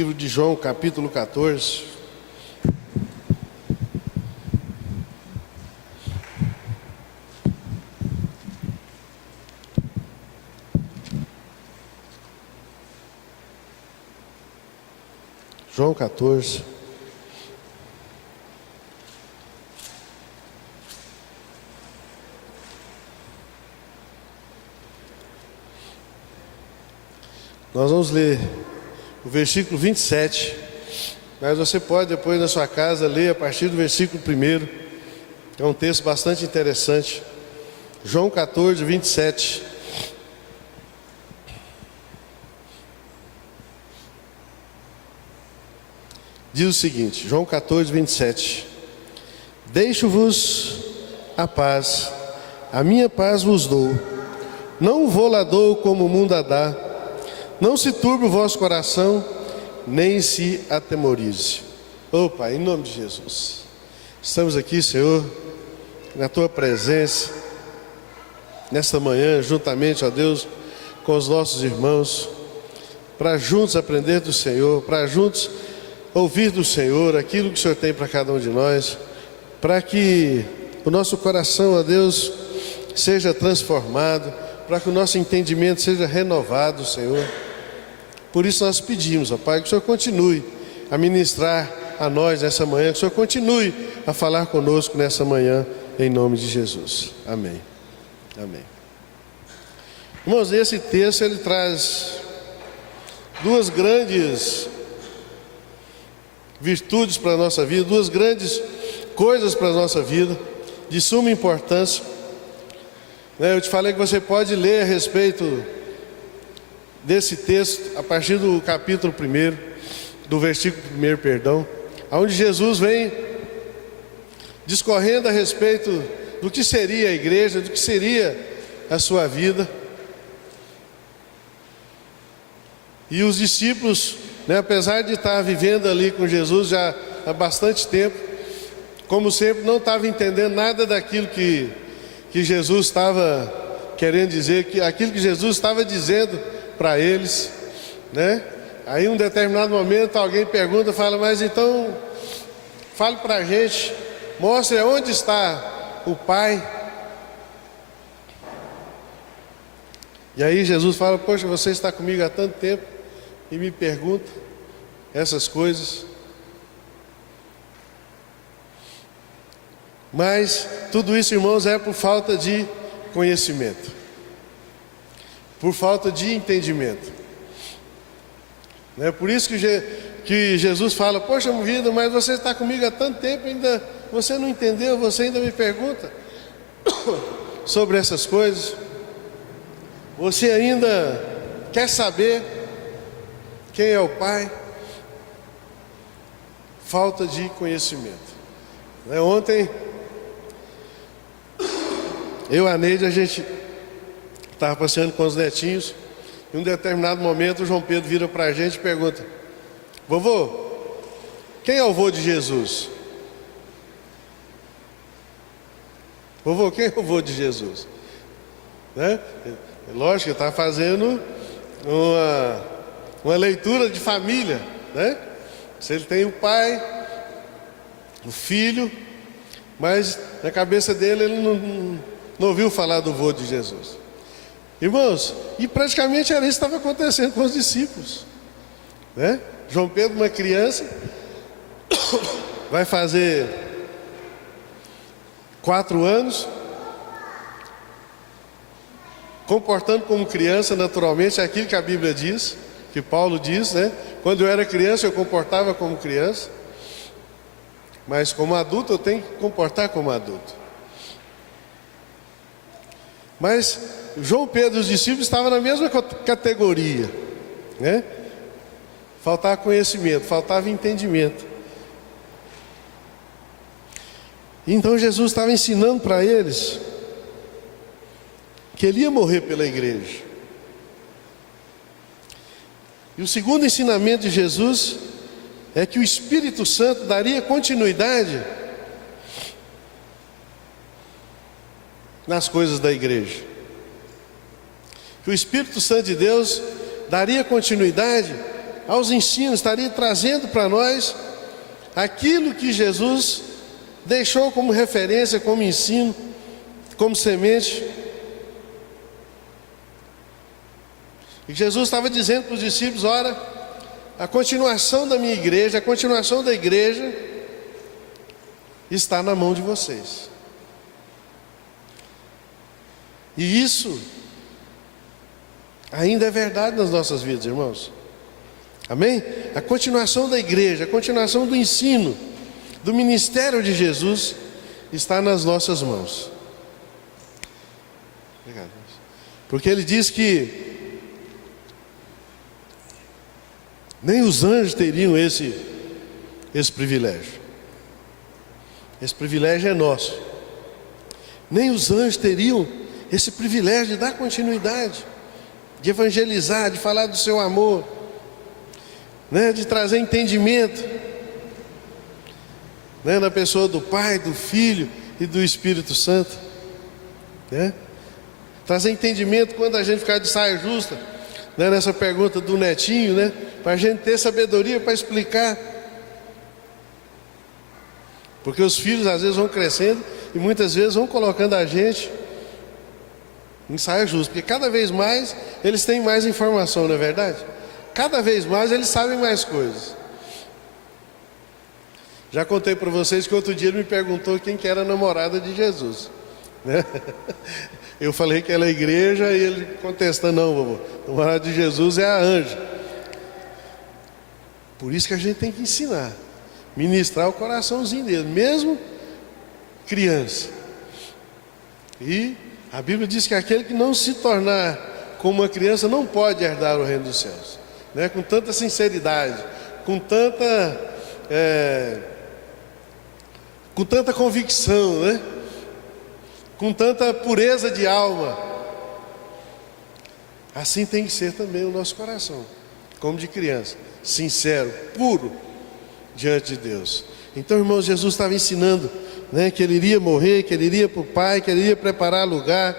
livro de João, capítulo 14. João 14. Nós vamos ler o versículo 27, mas você pode depois na sua casa ler a partir do versículo 1. É um texto bastante interessante. João 14, 27. Diz o seguinte, João 14, 27. Deixo-vos a paz, a minha paz vos dou. Não vou-la dou como o mundo a dá. Não se turbe o vosso coração, nem se atemorize. Oh Pai, em nome de Jesus, estamos aqui, Senhor, na Tua presença, nesta manhã, juntamente, ó Deus, com os nossos irmãos, para juntos aprender do Senhor, para juntos ouvir do Senhor aquilo que o Senhor tem para cada um de nós, para que o nosso coração, ó Deus, seja transformado, para que o nosso entendimento seja renovado, Senhor. Por isso nós pedimos, ó Pai, que o Senhor continue a ministrar a nós nessa manhã, que o Senhor continue a falar conosco nessa manhã, em nome de Jesus. Amém. Amém. Irmãos, esse texto ele traz duas grandes virtudes para a nossa vida, duas grandes coisas para a nossa vida, de suma importância. Eu te falei que você pode ler a respeito desse texto a partir do capítulo 1, do versículo 1, perdão, onde Jesus vem discorrendo a respeito do que seria a igreja, do que seria a sua vida. E os discípulos, apesar de estar vivendo ali com Jesus já há bastante tempo, como sempre, não estavam entendendo nada daquilo que Jesus estava querendo dizer, aquilo que Jesus estava dizendo para eles, Aí, em um determinado momento, alguém pergunta, fala, mas então, fale para a gente, mostre onde está o Pai. E aí Jesus fala, poxa, você está comigo há tanto tempo e me pergunta essas coisas. Mas tudo isso, irmãos, é por falta de conhecimento, por falta de entendimento. É por isso que Jesus fala, poxa vida, mas você está comigo há tanto tempo, ainda você não entendeu, você ainda me pergunta sobre essas coisas. Você ainda quer saber quem é o Pai? Falta de conhecimento. Ontem, eu e a Neide, a gente estava passeando com os netinhos. Em um determinado momento, o João Pedro vira para a gente e pergunta, vovô, quem é o vô de Jesus? Vovô, quem é o vô de Jesus? Lógico que está fazendo uma leitura de família, Se ele tem o pai, o filho, mas na cabeça dele ele não ouviu falar do vô de Jesus. Irmãos, e praticamente era isso que estava acontecendo com os discípulos, João Pedro, uma criança, vai fazer 4 anos, comportando como criança naturalmente, é aquilo que a Bíblia diz, que Paulo diz, Quando eu era criança eu comportava como criança, mas como adulto eu tenho que comportar como adulto. Mas João Pedro e os discípulos estavam na mesma categoria, Faltava conhecimento, faltava entendimento. Então Jesus estava ensinando para eles que ele ia morrer pela igreja. E o segundo ensinamento de Jesus é que o Espírito Santo daria continuidade nas coisas da igreja. Que o Espírito Santo de Deus daria continuidade aos ensinos, estaria trazendo para nós aquilo que Jesus deixou como referência, como ensino, como semente. E Jesus estava dizendo para os discípulos: olha, a continuação da minha igreja, a continuação da igreja está na mão de vocês. E isso ainda é verdade nas nossas vidas, irmãos. Amém? A continuação da igreja, a continuação do ensino, do ministério de Jesus está nas nossas mãos. Obrigado. Porque ele diz que nem os anjos teriam esse privilégio. Esse privilégio é nosso. Nem os anjos teriam esse privilégio de dar continuidade, de evangelizar, de falar do seu amor, né, de trazer entendimento, né, na pessoa do Pai, do Filho e do Espírito Santo, né? Trazer entendimento quando a gente ficar de saia justa, né, nessa pergunta do netinho, né, para a gente ter sabedoria para explicar. Porque os filhos às vezes vão crescendo e muitas vezes vão colocando a gente em saia justa, porque cada vez mais eles têm mais informação, não é verdade? Cada vez mais eles sabem mais coisas. Já contei para vocês que outro dia ele me perguntou quem que era a namorada de Jesus, né? Eu falei que era a igreja e ele contestando: não, vovô, a namorada de Jesus é a Anja. Por isso que a gente tem que ensinar, ministrar o coraçãozinho dele, mesmo criança. E a Bíblia diz que aquele que não se tornar como uma criança não pode herdar o reino dos céus, né? Com tanta sinceridade, com tanta convicção, né? Com tanta pureza de alma. Assim tem que ser também o nosso coração, como de criança, sincero, puro diante de Deus. Então, irmãos, Jesus estava ensinando, né, que ele iria morrer, que ele iria para o Pai, que ele iria preparar lugar,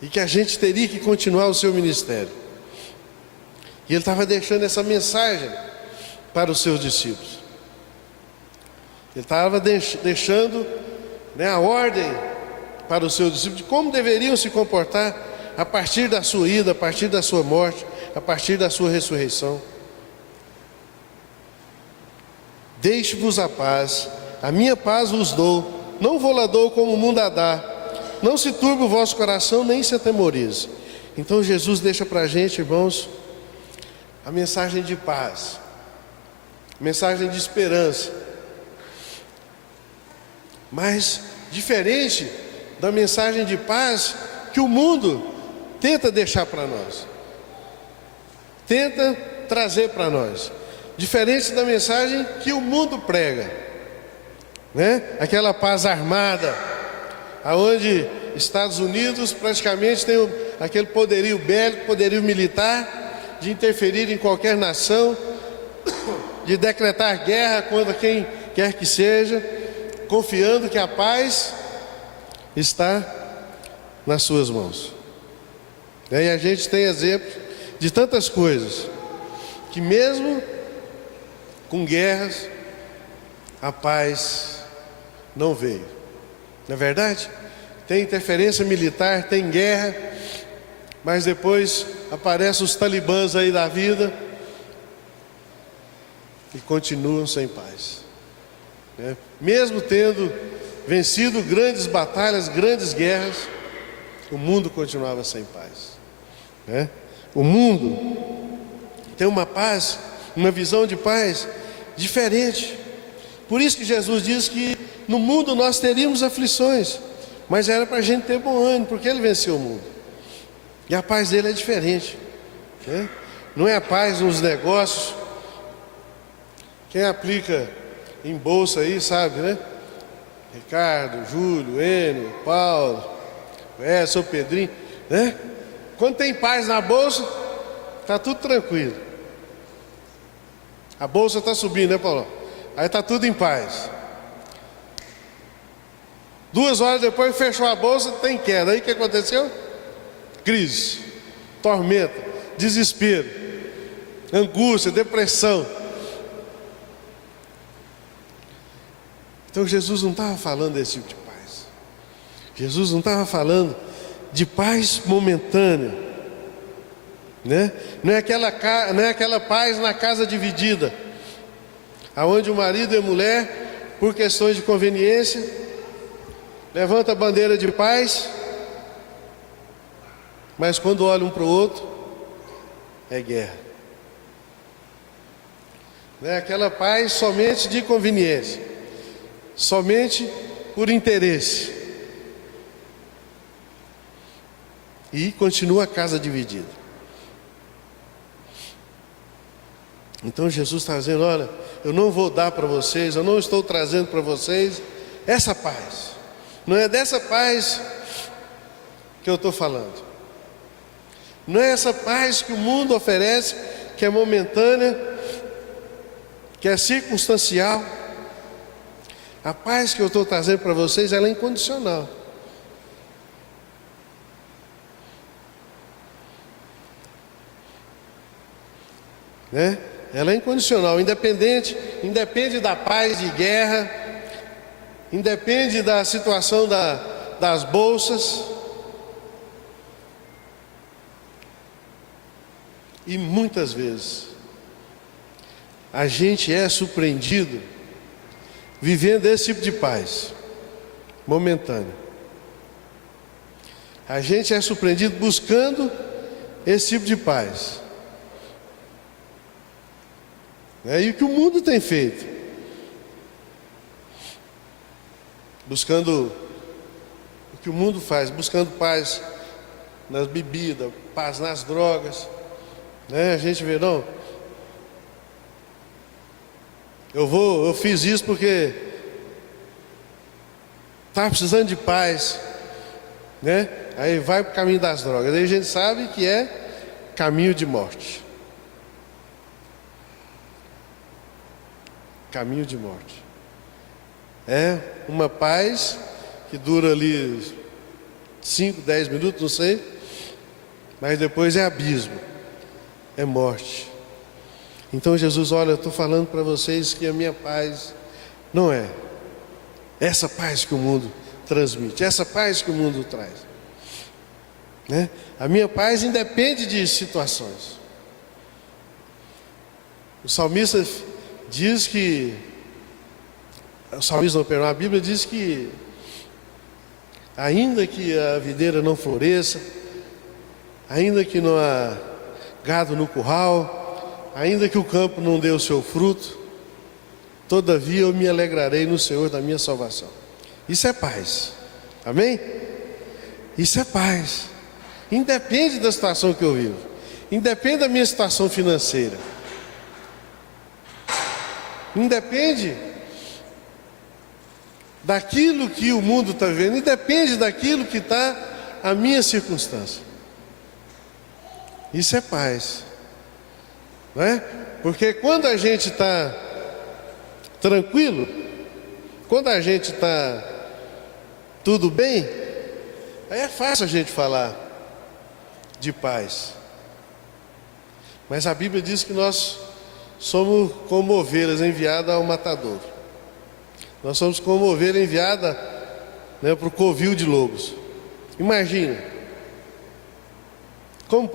e que a gente teria que continuar o seu ministério. E ele estava deixando essa mensagem para os seus discípulos. Ele estava deixando, né, a ordem para os seus discípulos de como deveriam se comportar a partir da sua ida, a partir da sua morte, a partir da sua ressurreição. Deixe-vos a paz, a minha paz vos dou, não vou lá dou como o mundo a dá. Não se turbe o vosso coração, nem se atemorize. Então Jesus deixa para a gente, irmãos, a mensagem de paz, a mensagem de esperança, mas diferente da mensagem de paz que o mundo tenta deixar para nós, tenta trazer para nós. Diferente da mensagem que o mundo prega, né? Aquela paz armada, aonde Estados Unidos praticamente tem aquele poderio bélico, poderio militar, de interferir em qualquer nação, de decretar guerra contra quem quer que seja, confiando que a paz está nas suas mãos. E a gente tem exemplos de tantas coisas, que mesmo com guerras, a paz não veio. Não é verdade? Tem interferência militar, tem guerra, mas depois aparecem os talibãs aí da vida e continuam sem paz, né? Mesmo tendo vencido grandes batalhas, grandes guerras, o mundo continuava sem paz, né? O mundo tem uma paz, uma visão de paz diferente. Por isso que Jesus diz que no mundo nós teríamos aflições, mas era para a gente ter bom ânimo, porque Ele venceu o mundo. E a paz dele é diferente, né? Não é a paz nos negócios. Quem aplica em bolsa aí sabe, né? Ricardo, Júlio, Enio, Paulo, seu Pedrinho, né? Quando tem paz na bolsa, está tudo tranquilo. A bolsa está subindo, né, Paulo? Aí está tudo em paz. 2 horas depois fechou a bolsa, tem queda. Aí o que aconteceu? Crise, tormenta, desespero. angústia, depressão. Então Jesus não estava falando desse tipo de paz. Jesus não estava falando de paz momentânea, né? Não é aquela paz na casa dividida, aonde o marido e a mulher, por questões de conveniência, levanta a bandeira de paz, mas quando olha um para o outro, é guerra. Não é aquela paz somente de conveniência, somente por interesse. E continua a casa dividida. Então Jesus está dizendo: olha, eu não vou dar para vocês, eu não estou trazendo para vocês essa paz. Não é dessa paz que eu estou falando. Não é essa paz que o mundo oferece, que é momentânea, que é circunstancial. A paz que eu estou trazendo para vocês, ela é incondicional. Né? Ela é incondicional, independe da paz de guerra, independe da situação das bolsas. E muitas vezes a gente é surpreendido vivendo esse tipo de paz momentânea. A gente é surpreendido buscando esse tipo de paz. E o que o mundo tem feito? Buscando o que o mundo faz, buscando paz nas bebidas, paz nas drogas. A gente vê, não, eu fiz isso porque estava precisando de paz, né? Aí vai para o caminho das drogas. Aí a gente sabe que é caminho de morte. Caminho de morte. É uma paz que dura ali 5, 10 minutos, não sei, mas depois é abismo, é morte. Então Jesus: olha, eu estou falando para vocês que a minha paz não é essa paz que o mundo transmite, essa paz que o mundo traz, né? A minha paz independe de situações. O salmista diz que, a Bíblia diz que ainda que a videira não floresça, ainda que não há gado no curral, ainda que o campo não dê o seu fruto, todavia eu me alegrarei no Senhor da minha salvação. Isso é paz, amém? Isso é paz. Independe da situação que eu vivo, independe da minha situação financeira, independe daquilo que o mundo está vendo, independe daquilo que está a minha circunstância. Isso é paz, não é? Porque quando a gente está tranquilo, quando a gente está tudo bem, aí é fácil a gente falar de paz. Mas a Bíblia diz que nós somos como ovelhas enviadas ao matador. Nós somos como ovelha enviada, né, para o covil de lobos. Imagina, como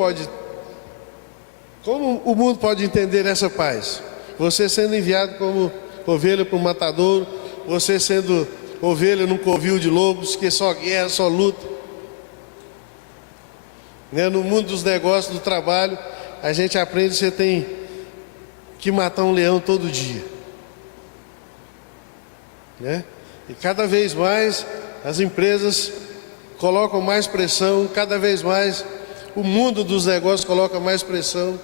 o mundo pode entender essa paz? Você sendo enviado como ovelha para o matador, você sendo ovelha num covil de lobos, que só guerra, só luta. Né? No mundo dos negócios, do trabalho, a gente aprende que você tem que matar um leão todo dia, né? E cada vez mais as empresas colocam mais pressão, cada vez mais o mundo dos negócios coloca mais pressão,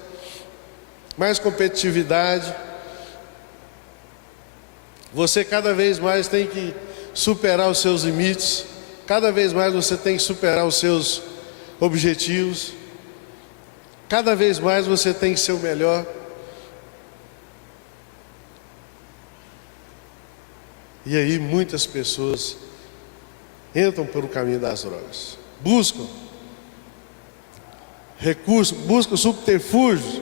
mais competitividade. Você cada vez mais tem que superar os seus limites, cada vez mais você tem que superar os seus objetivos, cada vez mais você tem que ser o melhor. E aí muitas pessoas entram pelo caminho das drogas, buscam recursos, buscam subterfúgios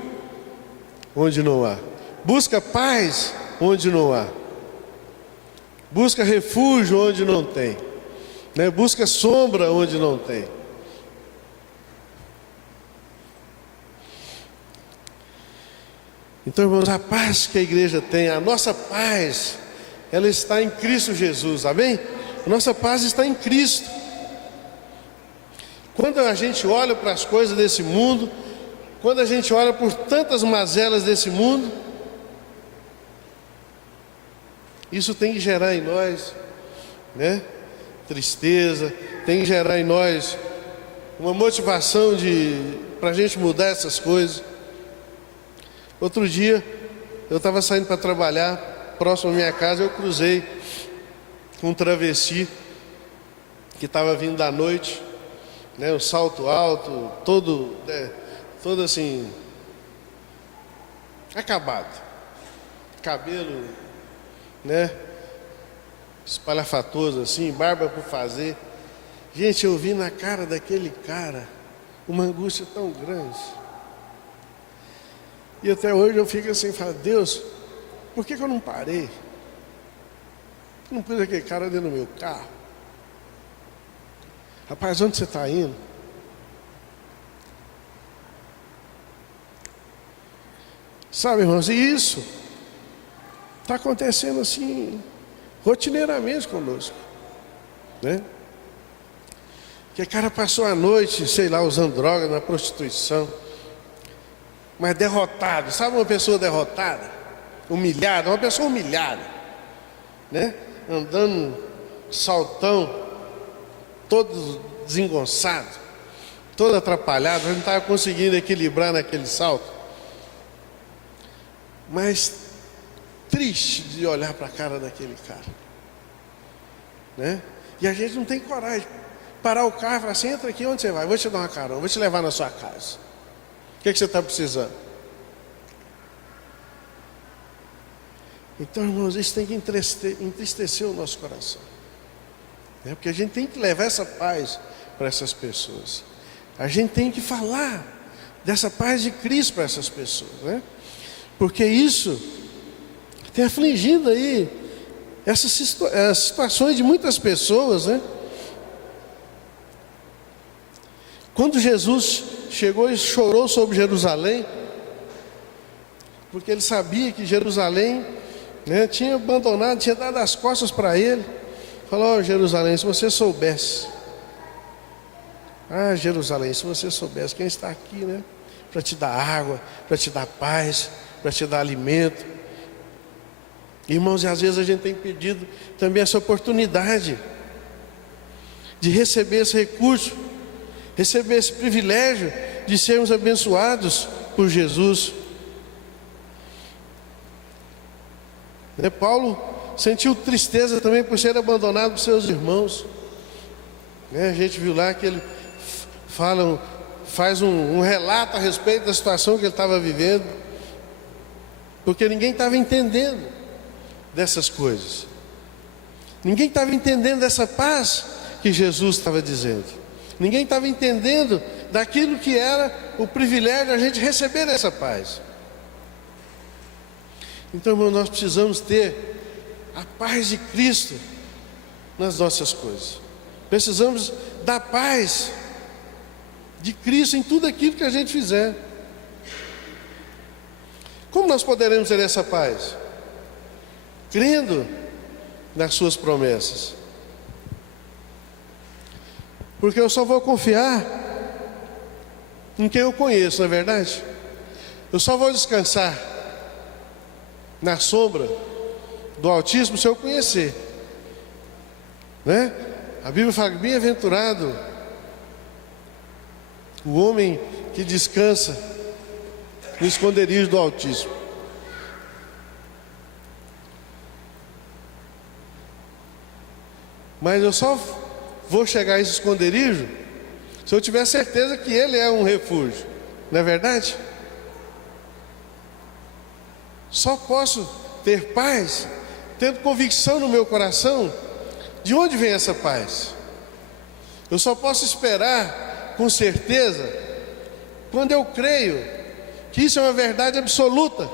onde não há. Busca paz onde não há. Busca refúgio onde não tem, né? Busca sombra onde não tem. Então, irmãos, a paz que a igreja tem, a nossa paz, ela está em Cristo Jesus, amém? A nossa paz está em Cristo. Quando a gente olha para as coisas desse mundo, quando a gente olha por tantas mazelas desse mundo, isso tem que gerar em nós, né, tristeza, tem que gerar em nós uma motivação para a gente mudar essas coisas. Outro dia, eu estava saindo para trabalhar, próximo à minha casa, eu cruzei com um travesti que estava vindo da noite, né, um salto alto, todo assim, acabado, cabelo, né, espalhafatoso assim, barba por fazer. Gente, eu vi na cara daquele cara uma angústia tão grande. E até hoje eu fico assim, falo, Deus, por que eu não parei? Não pus aquele cara dentro do meu carro. Rapaz, onde você está indo? Sabe, irmãos, e isso está acontecendo assim, rotineiramente conosco, né? Que o cara passou a noite, sei lá, usando droga, na prostituição, mas derrotado. Sabe uma pessoa derrotada? Humilhada, uma pessoa humilhada, né? Andando saltão, todo desengonçado, todo atrapalhado, não estava conseguindo equilibrar naquele salto. Mas triste de olhar para a cara daquele cara, né? E a gente não tem coragem de parar o carro e falar assim, entra aqui, onde você vai? Vou te dar uma carona, vou te levar na sua casa. O que você está precisando? Então, irmãos, isso tem que entristecer o nosso coração, né? Porque a gente tem que levar essa paz para essas pessoas. A gente tem que falar dessa paz de Cristo para essas pessoas, né? Porque isso tem afligido aí essas situações de muitas pessoas, né? Quando Jesus chegou e chorou sobre Jerusalém, porque ele sabia que Jerusalém, né, tinha abandonado, tinha dado as costas para ele. Falou, Jerusalém, se você soubesse, Jerusalém, se você soubesse quem está aqui, né, para te dar água, para te dar paz, para te dar alimento. Irmãos, e às vezes a gente tem pedido também essa oportunidade de receber esse recurso, receber esse privilégio de sermos abençoados por Jesus. Paulo sentiu tristeza também por ser abandonado por seus irmãos. A gente viu lá que ele faz um relato a respeito da situação que ele estava vivendo, porque ninguém estava entendendo dessas coisas. Ninguém estava entendendo dessa paz que Jesus estava dizendo. Ninguém estava entendendo daquilo que era o privilégio de a gente receber essa paz. Então, irmão, nós precisamos ter a paz de Cristo nas nossas coisas. Precisamos da paz de Cristo em tudo aquilo que a gente fizer. Como nós poderemos ter essa paz? Crendo nas suas promessas. Porque eu só vou confiar em quem eu conheço, não é verdade? Eu só vou descansar na sombra do Altíssimo se eu conhecer, né? A Bíblia fala, bem-aventurado o homem que descansa no esconderijo do Altíssimo. Mas eu só vou chegar a esse esconderijo se eu tiver certeza que Ele é um refúgio, não é verdade? Só posso ter paz tendo convicção no meu coração. De onde vem essa paz? Eu só posso esperar com certeza quando eu creio que isso é uma verdade absoluta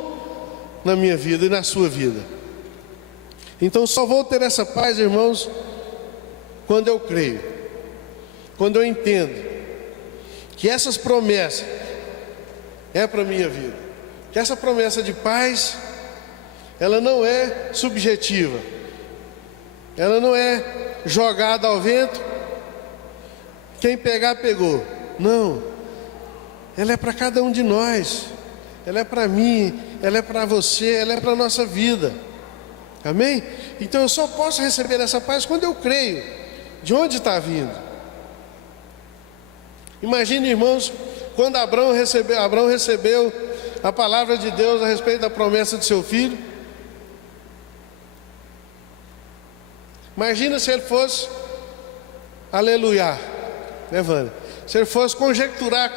na minha vida e na sua vida. Então só vou ter essa paz, irmãos, quando eu creio, quando eu entendo que essas promessas é para a minha vida, que essa promessa de paz, ela não é subjetiva, ela não é jogada ao vento, quem pegar, pegou. Não, ela é para cada um de nós, ela é para mim, ela é para você, ela é para a nossa vida. Amém? Então eu só posso receber essa paz quando eu creio. De onde está vindo? Imagine, irmãos, quando Abraão recebeu a palavra de Deus a respeito da promessa de seu filho. Imagina se ele fosse aleluia, né, Vânia? Se ele fosse conjecturar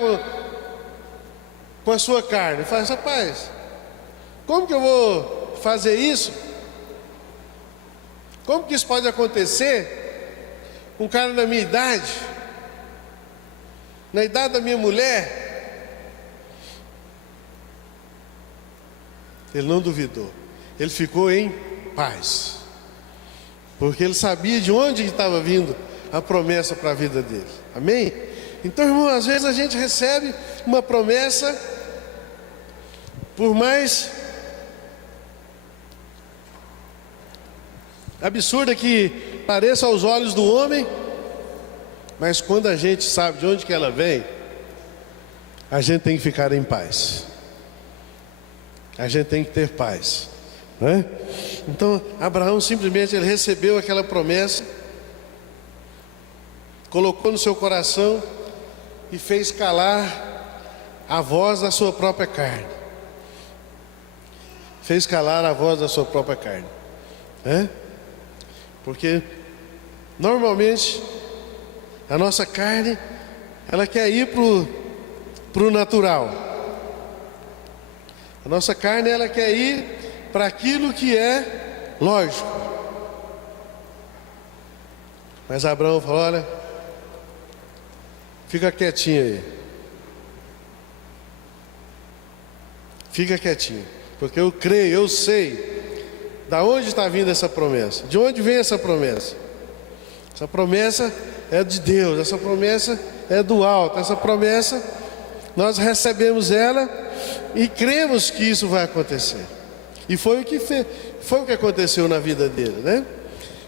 com a sua carne, fala, rapaz, como que eu vou fazer isso? Como que isso pode acontecer com um cara da minha idade, na idade da minha mulher? Ele não duvidou, ele ficou em paz, porque ele sabia de onde estava vindo a promessa para a vida dele. Amém? Então, irmão, às vezes a gente recebe uma promessa, por mais absurda que pareça aos olhos do homem, mas quando a gente sabe de onde que ela vem, a gente tem que ficar em paz, a gente tem que ter paz, não é? Então Abraão simplesmente ele recebeu aquela promessa, colocou no seu coração e fez calar a voz da sua própria carne. Fez calar a voz da sua própria carne, né? Porque normalmente a nossa carne, ela quer ir para o natural. A nossa carne, ela quer ir para aquilo que é lógico. Mas Abraão falou, olha, fica quietinho aí. Fica quietinho, porque eu creio, eu sei da onde está vindo essa promessa. De onde vem essa promessa? Essa promessa é de Deus, essa promessa é do alto, essa promessa nós recebemos ela e cremos que isso vai acontecer. E foi o que aconteceu na vida dele, né?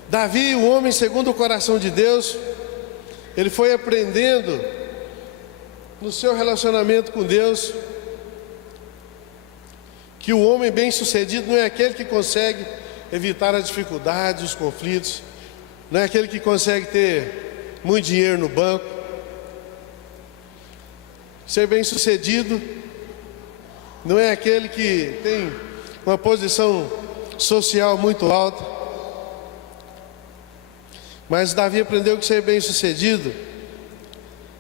Davi, o homem segundo o coração de Deus, ele foi aprendendo no seu relacionamento com Deus que o homem bem-sucedido não é aquele que consegue evitar as dificuldades, os conflitos, não é aquele que consegue ter muito dinheiro no banco. Ser bem-sucedido não é aquele que tem uma posição social muito alta. Mas Davi aprendeu que ser bem-sucedido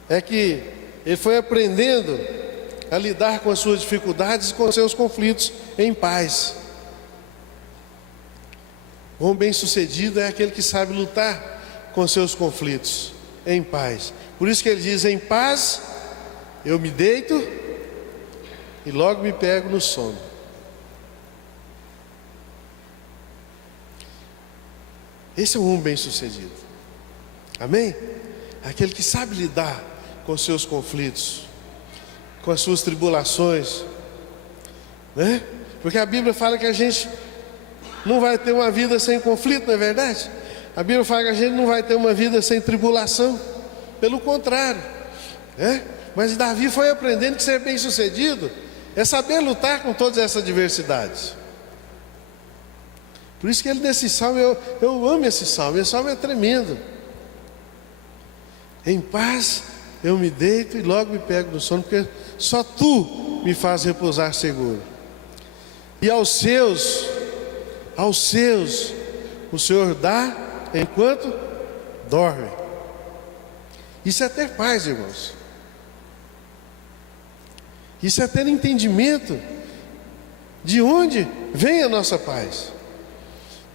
é que ele foi aprendendo a lidar com as suas dificuldades e com seus conflitos em paz. O homem bem-sucedido é aquele que sabe lutar com seus conflitos em paz. Por isso que ele diz, em paz eu me deito e logo me pego no sono. Esse é um homem bem-sucedido. Amém? Aquele que sabe lidar com seus conflitos, com as suas tribulações, né? Porque a Bíblia fala que a gente não vai ter uma vida sem conflito, não é verdade? A Bíblia fala que a gente não vai ter uma vida sem tribulação, pelo contrário, né? Mas Davi foi aprendendo que ser bem-sucedido é saber lutar com todas essas adversidades. Por isso que ele nesse salmo, eu amo esse salmo é tremendo. Em paz eu me deito e logo me pego no sono, porque só tu me faz repousar seguro. E aos seus o Senhor dá enquanto dorme. Isso é ter paz, irmãos. Isso é ter entendimento de onde vem a nossa paz.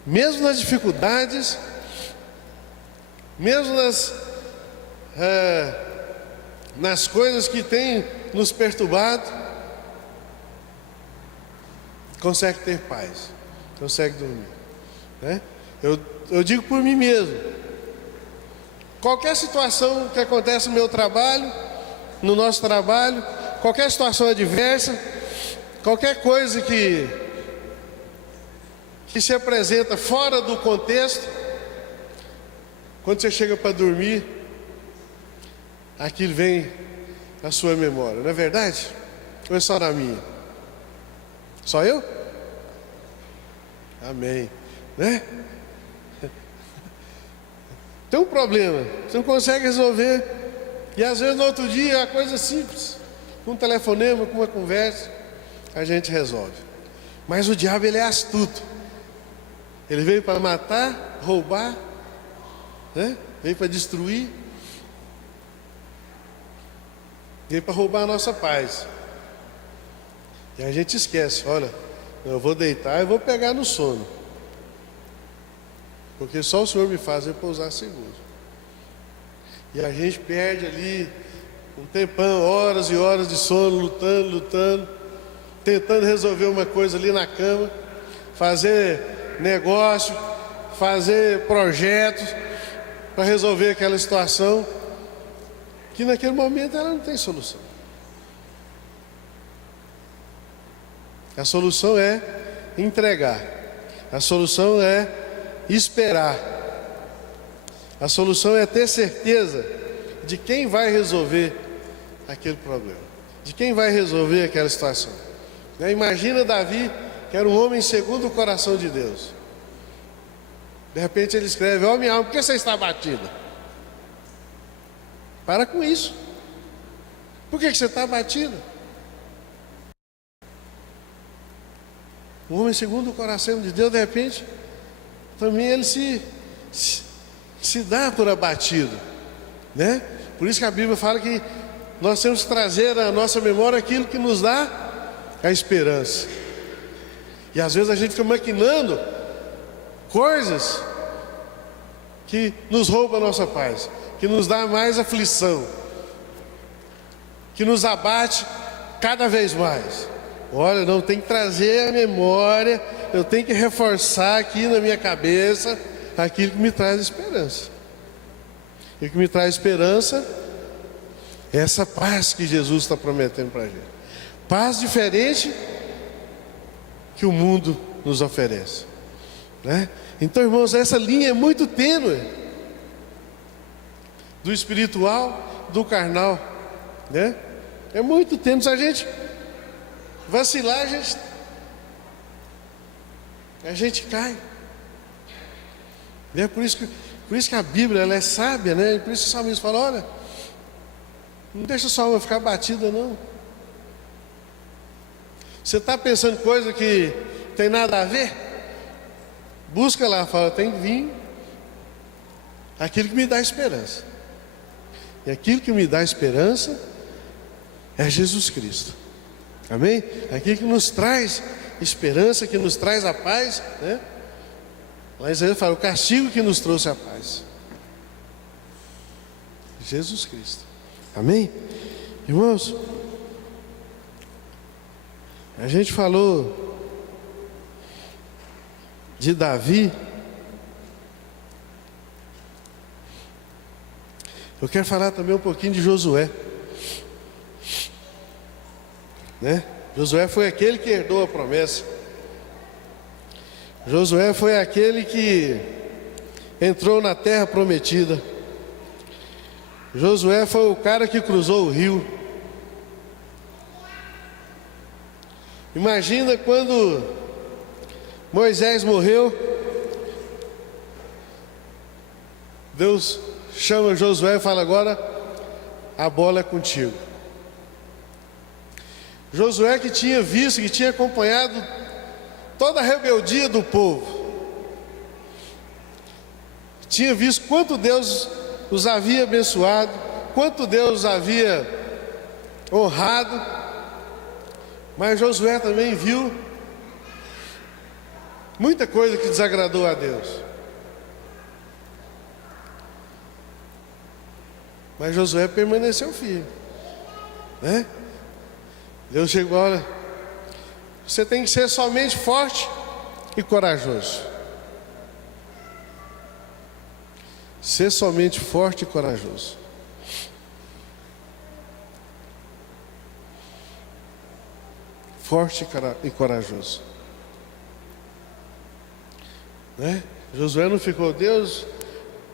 Mesmo nas dificuldades, mesmo nas coisas que têm nos perturbado, consegue ter paz, consegue dormir, né? Eu digo por mim mesmo, qualquer situação que acontece no meu trabalho, no nosso trabalho, qualquer situação adversa, qualquer coisa que se apresenta fora do contexto, quando você chega para dormir, aquilo vem na sua memória, não é verdade? Ou é só na minha? Só eu? Amém, né? Tem um problema, você não consegue resolver, e às vezes no outro dia é uma coisa simples, com um telefonema, com uma conversa, a gente resolve. Mas o diabo, ele é astuto, ele veio para matar, roubar, né? Veio para destruir, veio para roubar a nossa paz, e a gente esquece, olha, eu vou deitar e vou pegar no sono, porque só o Senhor me faz repousar seguro. E a gente perde ali um tempão, horas e horas de sono, lutando, tentando resolver uma coisa ali na cama, fazer negócio, fazer projetos para resolver aquela situação, que naquele momento ela não tem solução. A solução é entregar, a solução é esperar, a solução é ter certeza de quem vai resolver aquele problema, de quem vai resolver aquela situação. Imagina Davi, que era um homem segundo o coração de Deus. De repente ele escreve: ó minha alma, por que você está abatida? Para com isso. Por que você está abatida? Um homem segundo o coração de Deus, de repente, também ele se dá por abatido, né? Por isso que a Bíblia fala que nós temos que trazer à nossa memória aquilo que nos dá a esperança. E às vezes a gente fica maquinando coisas que nos roubam a nossa paz, que nos dá mais aflição, que nos abate cada vez mais. Olha, não tem que trazer a memória, eu tenho que reforçar aqui na minha cabeça aquilo que me traz esperança. E o que me traz esperança é essa paz que Jesus está prometendo para a gente. Paz diferente que o mundo nos oferece, né? Então, irmãos, essa linha é muito tênue do espiritual, do carnal, né? É muito tênue. Se a gente vacilar, a gente cai, né? Por isso que a Bíblia, ela é sábia, né? Por isso que o salmista fala: olha, não deixa sua alma ficar batida, não. Você está pensando coisa que tem nada a ver? Busca lá, fala: tem que vir aquilo que me dá esperança. E aquilo que me dá esperança é Jesus Cristo. Amém? Aquilo que nos traz esperança, que nos traz a paz, né? Lá em Isaías fala: o castigo que nos trouxe a paz, Jesus Cristo. Amém? Irmãos, a gente falou de Davi. Eu quero falar também um pouquinho de Josué, né? Josué foi aquele que herdou a promessa. Josué foi aquele que entrou na terra prometida. Josué foi o cara que cruzou o rio. Imagina quando Moisés morreu, Deus chama Josué e fala: agora a bola é contigo. Josué, que tinha visto, que tinha acompanhado toda a rebeldia do povo, tinha visto quanto Deus os havia abençoado, quanto Deus os havia honrado, mas Josué também viu muita coisa que desagradou a Deus. Mas Josué permaneceu firme, né? Deus chegou: olha, Você tem que ser somente forte e corajoso. Ser somente forte e corajoso. Forte e corajoso. Né? Josué não ficou, Deus,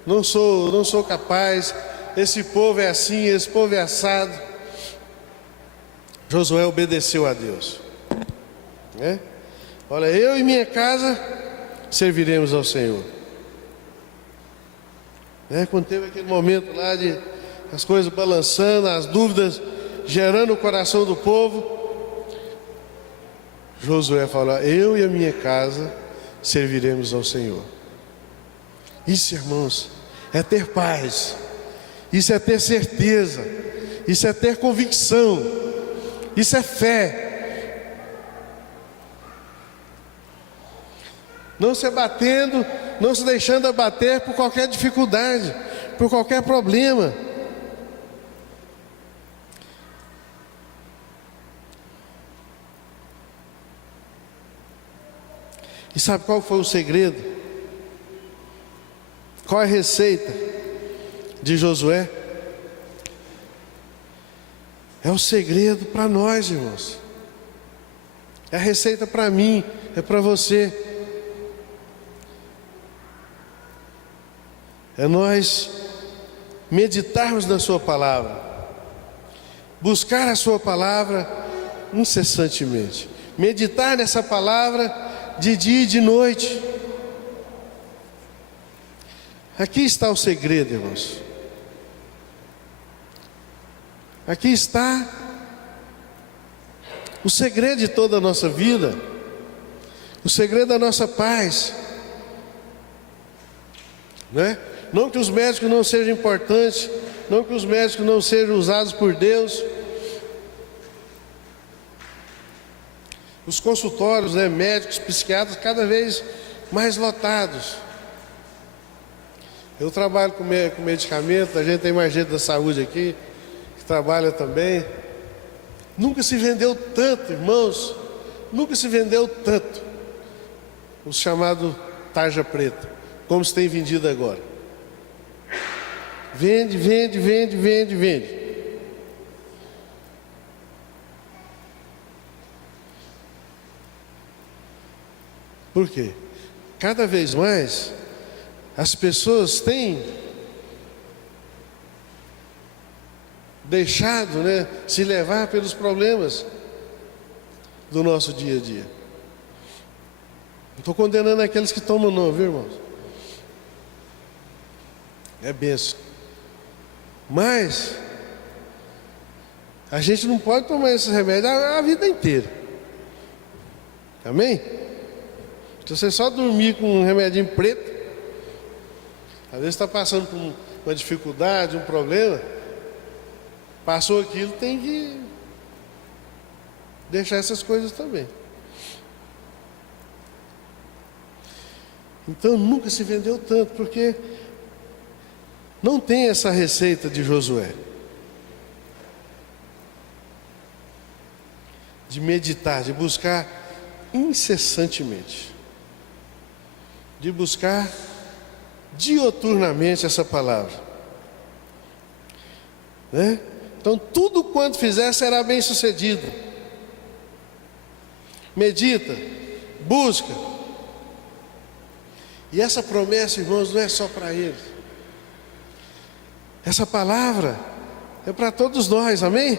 não sou capaz, esse povo é assim, esse povo é assado. Josué obedeceu a Deus. Né? Olha, eu e minha casa serviremos ao Senhor. Né? Quando teve aquele momento lá de as coisas balançando, as dúvidas gerando o coração do povo, Josué falou: eu e a minha casa serviremos ao Senhor. Isso, irmãos, é ter paz, isso é ter certeza, isso é ter convicção, isso é fé. Não se abatendo, não se deixando abater por qualquer dificuldade, por qualquer problema. E sabe qual foi o segredo? Qual é a receita de Josué? É o segredo para nós, irmãos. É a receita para mim, é para você. É nós meditarmos na sua palavra, buscar a sua palavra incessantemente, meditar nessa palavra de dia e de noite. Aqui está o segredo, irmãos. Aqui está o segredo de toda a nossa vida, o segredo da nossa paz, né? Não que os médicos não sejam importantes, não que os médicos não sejam usados por Deus. Os consultórios, né, médicos, psiquiatras, cada vez mais lotados. Eu trabalho com medicamento, a gente tem mais gente da saúde aqui, que trabalha também. Nunca se vendeu tanto, irmãos, nunca se vendeu tanto o chamado tarja preta, como se tem vendido agora. Vende, vende, vende, vende, vende. Por quê? Cada vez mais as pessoas têm deixado, né, se levar pelos problemas do nosso dia a dia. Não estou condenando aqueles que tomam não, viu, irmãos? É benção. Mas a gente não pode tomar esses remédios a vida inteira. Amém? Se você só dormir com um remedinho preto, às vezes está passando por uma dificuldade, um problema, passou aquilo, tem que deixar essas coisas também. Então nunca se vendeu tanto, porque não tem essa receita de Josué, de meditar, de buscar incessantemente, de buscar dioturnamente essa palavra, né? Então tudo quanto fizer será bem sucedido. Medita, busca. E essa promessa, irmãos, não é só para ele. Essa palavra é para todos nós, amém?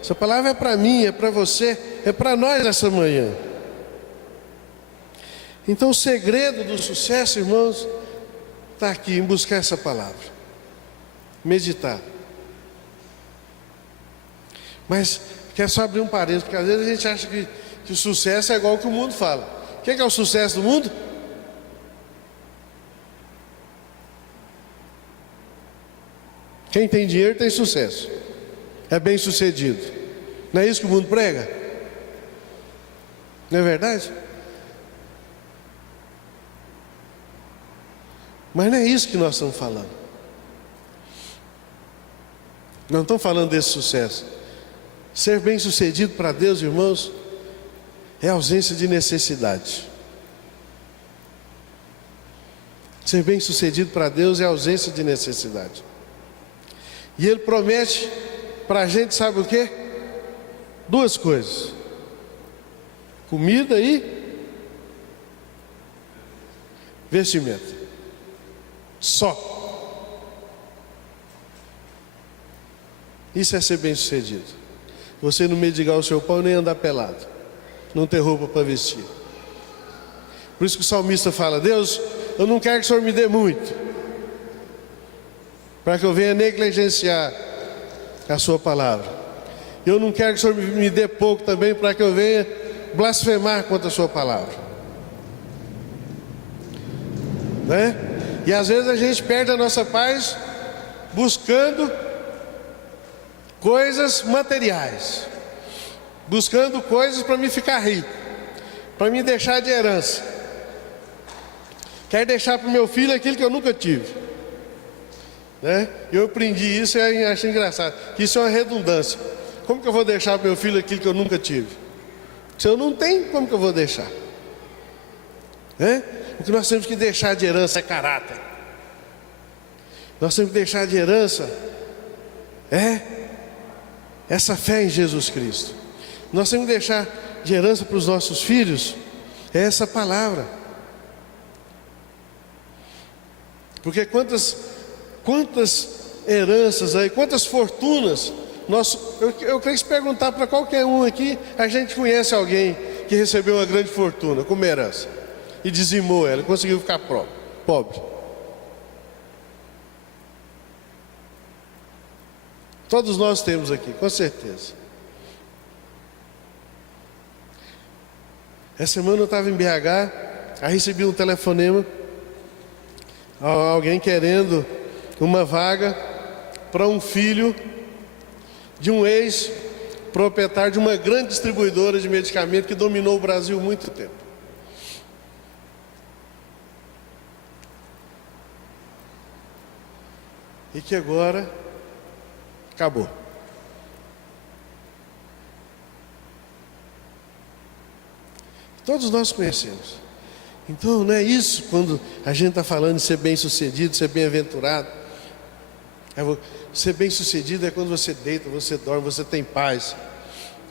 Essa palavra é para mim, é para você, é para nós nessa manhã. Então o segredo do sucesso, irmãos, está aqui em buscar essa palavra, meditar. Mas quer só abrir um parênteses, porque às vezes a gente acha que o sucesso é igual ao que o mundo fala. O que é o sucesso do mundo? Quem tem dinheiro tem sucesso, é bem sucedido. Não é isso que o mundo prega? Não é verdade? Mas não é isso que nós estamos falando. Não estamos falando desse sucesso. Ser bem sucedido para Deus, irmãos, é ausência de necessidade. Ser bem-sucedido para Deus é ausência de necessidade. E Ele promete para a gente, sabe o quê? Duas coisas: comida e vestimento. Só. Isso é ser bem-sucedido. Você não mendigar o seu pão nem andar pelado, não ter roupa para vestir. Por isso que o salmista fala: Deus, eu não quero que o Senhor me dê muito, para que eu venha negligenciar a sua palavra. Eu não quero que o Senhor me dê pouco também, para que eu venha blasfemar contra a sua palavra, né? E às vezes a gente perde a nossa paz buscando coisas materiais, buscando coisas para me ficar rico, para me deixar de herança. Quero deixar para o meu filho aquilo que eu nunca tive, né? Eu aprendi isso e achei engraçado, que isso é uma redundância. Como que eu vou deixar para o meu filho aquilo que eu nunca tive? Se eu não tenho, como que eu vou deixar? Né? O que nós temos que deixar de herança é caráter. Nós temos que deixar de herança essa fé em Jesus Cristo. Nós temos que deixar de herança para os nossos filhos essa palavra. Porque quantas heranças aí, quantas fortunas eu creio que se perguntar para qualquer um aqui, a gente conhece alguém que recebeu uma grande fortuna como herança e dizimou ela, conseguiu ficar pobre. Todos nós temos aqui, com certeza. Essa semana eu estava em BH, aí recebi um telefonema, alguém querendo uma vaga para um filho de um ex-proprietário de uma grande distribuidora de medicamento que dominou o Brasil há muito tempo. E que agora acabou. Todos nós conhecemos. Então não é isso quando a gente está falando de ser bem-sucedido, ser bem-aventurado. Ser bem-sucedido é quando você deita, você dorme, você tem paz.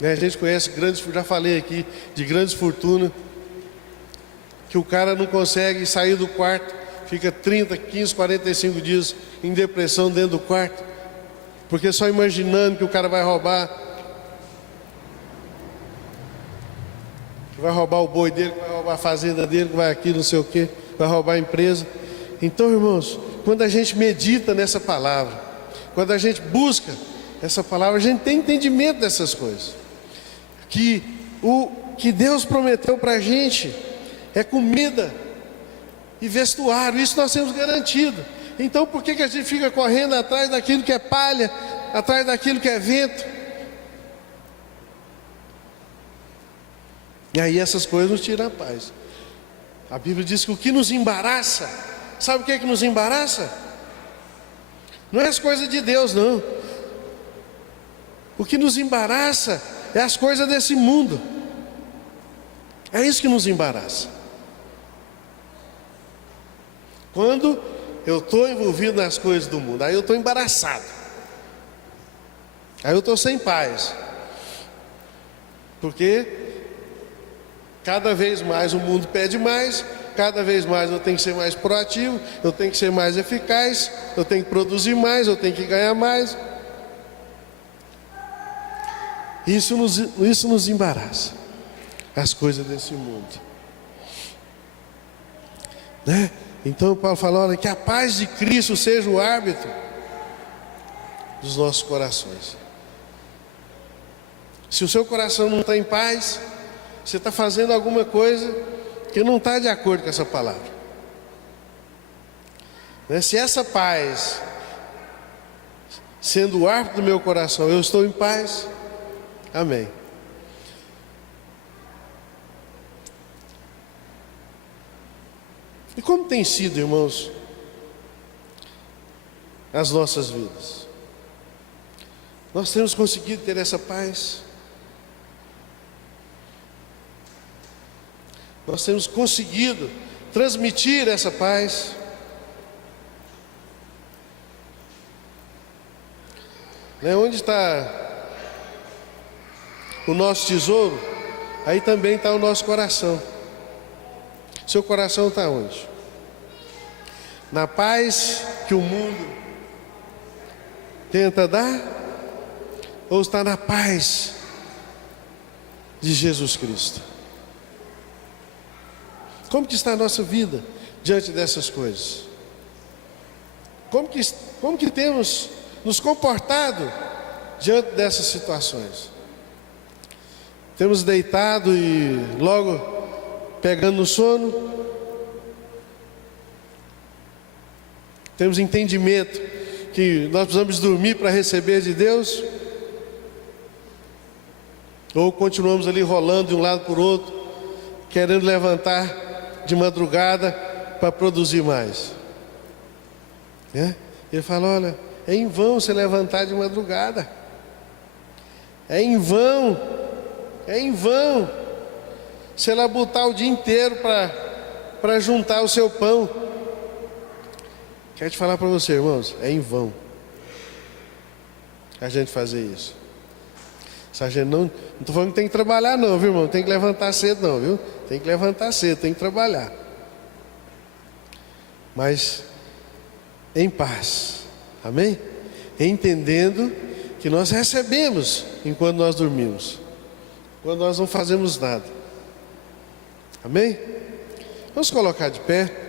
A gente conhece já falei aqui, de grandes fortunas, que o cara não consegue sair do quarto, fica 30, 15, 45 dias em depressão dentro do quarto, porque só imaginando que o cara vai roubar o boi dele, que vai roubar a fazenda dele, que vai aqui não sei o que, vai roubar a empresa. Então, irmãos, quando a gente medita nessa palavra, quando a gente busca essa palavra, a gente tem entendimento dessas coisas, que o que Deus prometeu para a gente é comida e vestuário, isso nós temos garantido. Então por que a gente fica correndo atrás daquilo que é palha, atrás daquilo que é vento? E aí essas coisas nos tiram a paz. A Bíblia diz que o que nos embaraça, sabe o que nos embaraça? Não é as coisas de Deus, não. O que nos embaraça é as coisas desse mundo. É isso que nos embaraça. Quando eu estou envolvido nas coisas do mundo, aí eu estou embaraçado, aí eu estou sem paz, porque cada vez mais o mundo pede mais, cada vez mais eu tenho que ser mais proativo, eu tenho que ser mais eficaz, eu tenho que produzir mais, eu tenho que ganhar mais. Isso nos embaraça, as coisas desse mundo, né? Então Paulo fala: olha, que a paz de Cristo seja o árbitro dos nossos corações. Se o seu coração não está em paz, você está fazendo alguma coisa que não está de acordo com essa palavra, né? Se essa paz sendo o árbitro do meu coração, eu estou em paz, amém. E como tem sido, irmãos, as nossas vidas? Nós temos conseguido ter essa paz? nós temos conseguido transmitir essa paz. Onde está o nosso tesouro, aí também está o nosso coração. Seu coração está onde? Na paz que o mundo tenta dar? Ou está na paz de Jesus Cristo? Como que está a nossa vida diante dessas coisas? Como que temos nos comportado diante dessas situações? Temos deitado e logo pegando no sono? Temos entendimento que nós precisamos dormir para receber de Deus? Ou continuamos ali rolando de um lado para o outro, querendo levantar de madrugada para produzir mais? Ele fala: olha, é em vão você levantar de madrugada. É em vão você labutar o dia inteiro para juntar o seu pão. Quero te falar para você, irmãos, é em vão a gente fazer isso. Se a gente não estou falando que tem que trabalhar não, viu, irmão? Não tem que levantar cedo não, viu? Tem que levantar cedo, tem que trabalhar. Mas em paz, amém? Entendendo que nós recebemos enquanto nós dormimos, quando nós não fazemos nada, amém? Vamos colocar de pé.